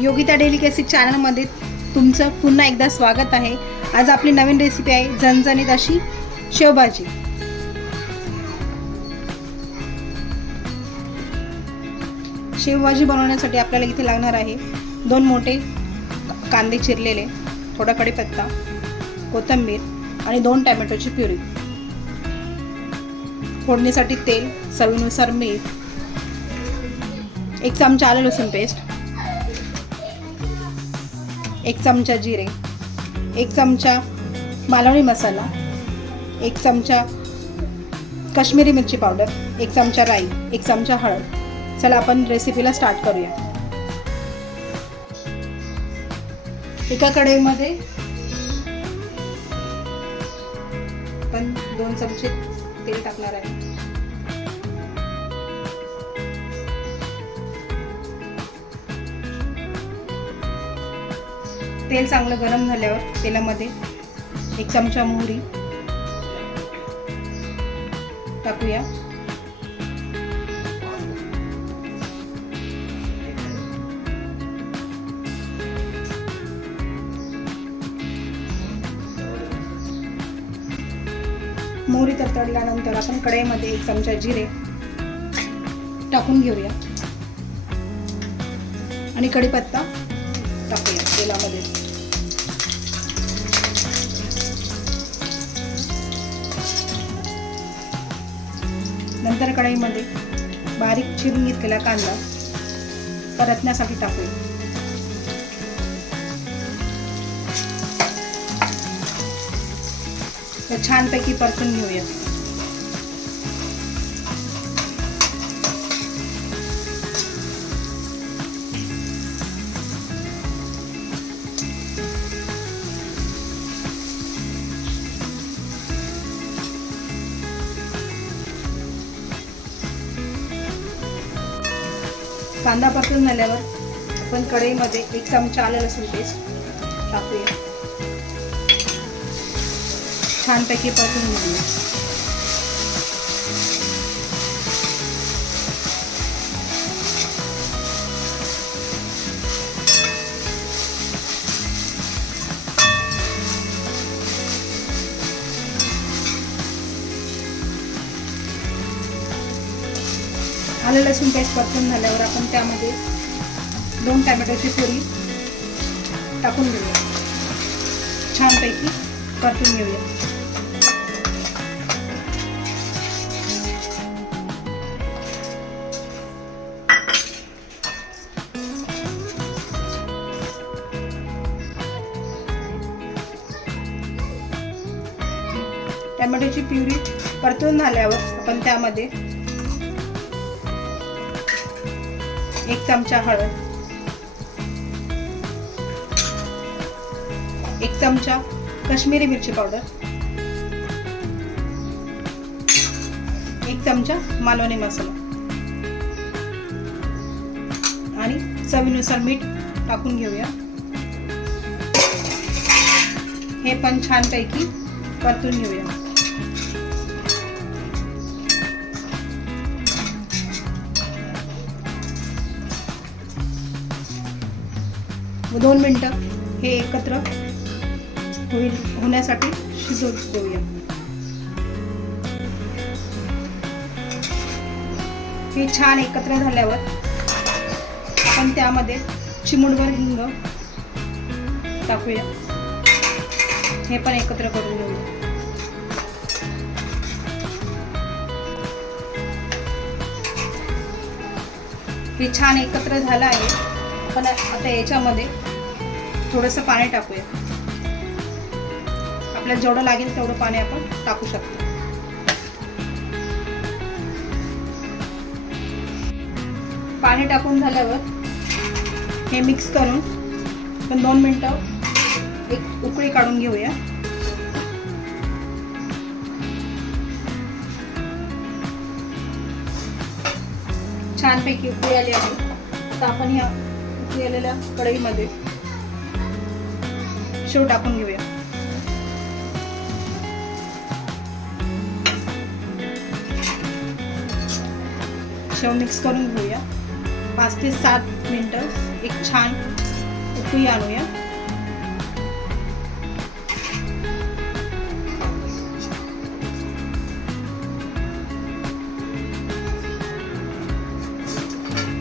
Yogita delicacy चॅनलमध्ये तुमचं पुन्हा एकदा स्वागत आहे। आज आपली नवीन रेसिपी आहे झणझणीत अशी शेवभाजी। शेवभाजी बनवण्यासाठी आपल्याला इथे लागणार आहे 2 मोठे कांदे चिरलेले, थोडा कढीपत्ता, कोथिंबीर आणि 2 टोमॅटोची प्युरी। फोडणीसाठी तेल, चवीनुसार मीठ, 1 चमचा आलं लसूण पेस्ट, 1 चमचा जिरे, 1 चमचा मालवणी मसाला, 1 चमचा काश्मीरी मिरची पावडर, 1 चमचा राई, 1 चमचा हळद। चला आपण रेसिपीला स्टार्ट करूया। एका कढईमध्ये आपण 2 चमचे तेल टाकणार आहे। तेल चांगलं गरम झाल्यावर तेलामध्ये 1 चमचा मोहरी टाकूया। मोहरी तडतडल्यानंतर आपण कढईमध्ये 1 चमचा जिरे टाकून घेऊया आणि कढीपत्ता टाकूया तेलामध्ये। नंतर कढईमध्ये बारीक चिरून घेतलेला कांदा परतण्यासाठी टाकूया। तर छानपैकी परतून घेऊया। कांदा परतून झाल्यावर आपण कढईमध्ये 1 चमचा आलं लसूण पेस्ट टाकूया। छानपैकी परतून घेऊया। आलं लसूण पेस्ट परतून झाल्यावर आपण त्यामध्ये 2 टोमॅटोची प्युरी टाकून घेऊया। छानपैकी परतून घेऊया। टोमॅटोची प्युरी परतून झाल्यावर आपण त्यामध्ये 1 चमचा हळद, 1 चमचा काश्मीरी मिरची पावडर, 1 चमचा मालवणी मसाला आणि चवीनुसार मीठ टाकून घेऊया। हे पण छानपैकी परतून घेऊया। व 2 मिनिटं हे एकत्र होण्यासाठी शिजवून देऊया। हे छान एकत्र झाल्यावर आपण त्यामध्ये चिमूटभर हिंग टाकूया। हे पण एकत्र करून घेऊया। हे छान एकत्र झालं आहे। आपण आता याच्यामध्ये थोडंसं पाणी टाकूया। आपल्याला जेवढं लागेल तेवढं पाणी आपण टाकू शकतो। पाणी टाकून झाल्यावर हे मिक्स करून आपण 2 मिनिटं एक उकळी काढून घेऊया। छानपैकी उकळी आली आहे। आता आपण या उकळी आलेल्या कढईमध्ये शेव टाकून घेऊया। शेव मिक्स करून घेऊया। 5 ते 7 मिनिटं एक छान तूही आणूया.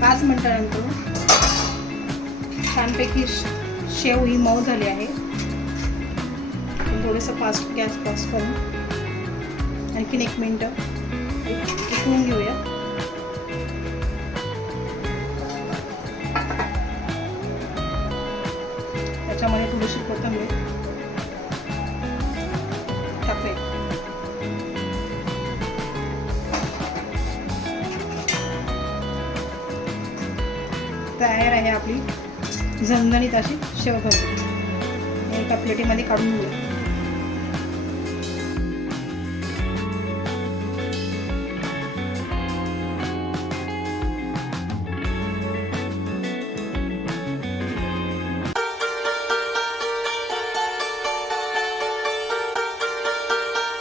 पाच मिनिटानंतर छानपैकी शेव ही मऊ झाली आहे. थोडंसं फास्ट गॅस फास्ट करून आणखीन 1 मिनिट उकळून घेऊया. त्याच्यामध्ये थोडीशी कोथिंबीर टाकूया. तयार आहे आपली झणझणीत अशी शेवभाजी. एका प्लेटीमध्ये काढून घेऊया.